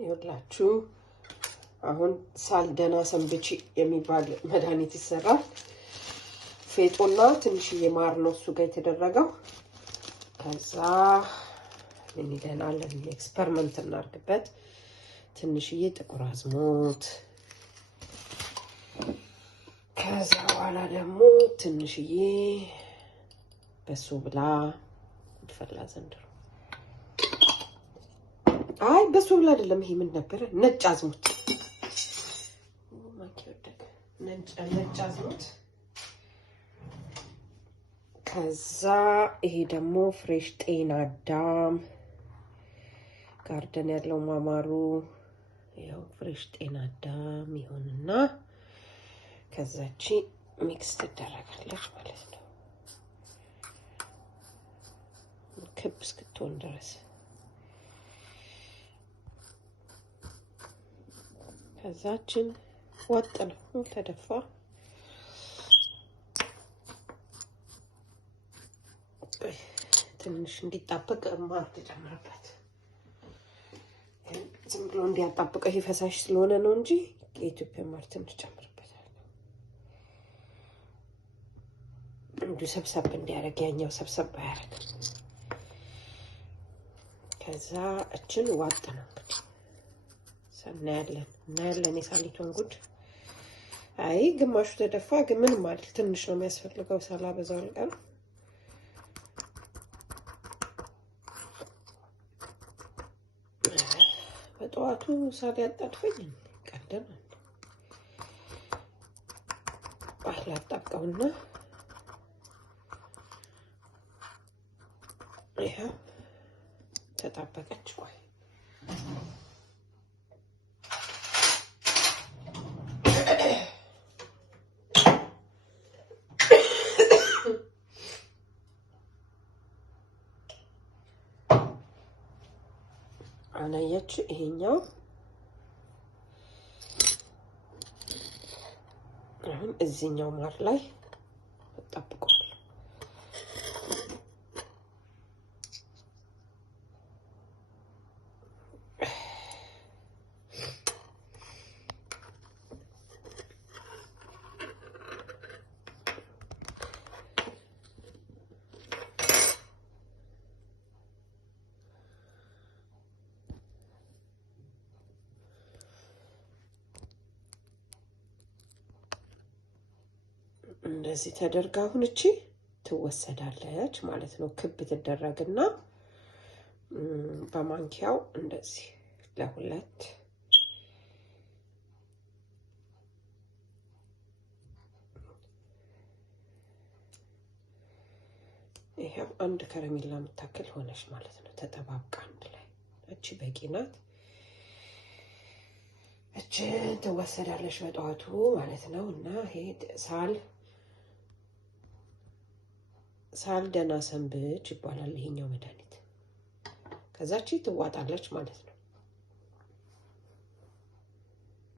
ይወላችሁ አሁን ሳልደና ሰንብቺ የሚባል መድኃኒት ይሰራል ፌጦና ትንሽዬ ማር ነው እሱ ጋር የተደረገው ከዛ ምን ይለናል ኤክስፐሪመንት እናርግበት ትንሽዬ ጥቁር አዝሙድ ከዛ በኋላ ደግሞ ትንሽዬ በሱ ብላ ፈላ ዘንድሮ አይ በሱ ብላ አይደለም ይሄ ምን ነበር ነጭ አዝሙድ ማኪወደክ ነጭ አዝሙድ ከዛ ይሄ ደግሞ ፍሬሽ ጤና አዳም ጋርደን ያለው ማማሩ ያው ፍሬሽ ጤና አዳም ይሆንና ከዛቺ ሚክስ ተደረጋለች ማለት ነው ክብ እስክትሆን ድረስ ከዛችን ወጥ ነው ተደፋ ትንሽ እንዲጣበቅ ማር ተጨምረበት ዝም ብሎ እንዲያጣብቀው ይሄ ፈሳሽ ስለሆነ ነው እንጂ የኢትዮጵያ ማር ትንሽ ጨምርበታል እንዱ ሰብሰብ እንዲያረግ ያኛው ሰብሰብ ያረግ ከዛ እችን ዋጥ ነው እናያለን የሳሊቶን ጉድ አይ ግማሹ ተደፋ ግን ምን ማለት ትንሽ ነው የሚያስፈልገው ሳላበዛው አልቀር በጠዋቱ ሳል ያጣጥፈኝ ቀደም አላጣብቀውና ይሄ ተጣበቀች ወይ አናያች ይሄኛው አሁን እዚህኛው ማር ላይ ተጣብቋል እንደዚህ ተደርጋ አሁን እቺ ትወሰዳለች ማለት ነው ክብ ተደረገና በማንኪያው እንደዚህ ለሁለት ይሄው አንድ ከረሜላ መታከል ሆነሽ ማለት ነው ተጠባብቃ አንድ ላይ እቺ በቂ ናት እቺ ትወሰዳለች በጠዋቱ ማለት ነው እና ይሄ ሳል ደና ሰንብች ይባላል ይሄኛው መድኃኒት ከዛቺ ትዋጣለች ማለት ነው